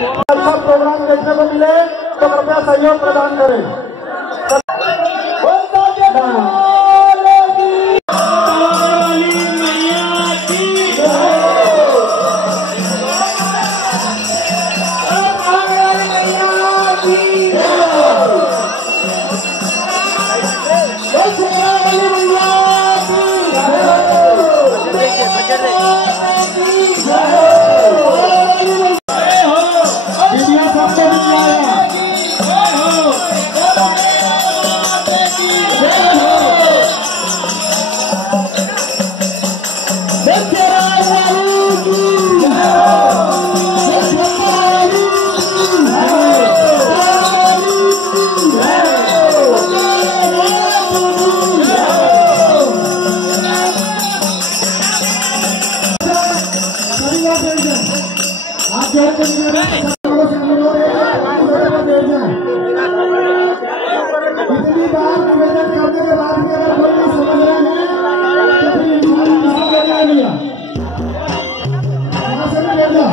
अच्छा प्रोग्राम देखने को मिले तो कृपया सहयोग प्रदान करें। इतनी बार निवेदन करने के बाद भी अगर कोई नहीं समझ रहे हैं तो फिर इंसान लिया यहाँ से भी ले लिया।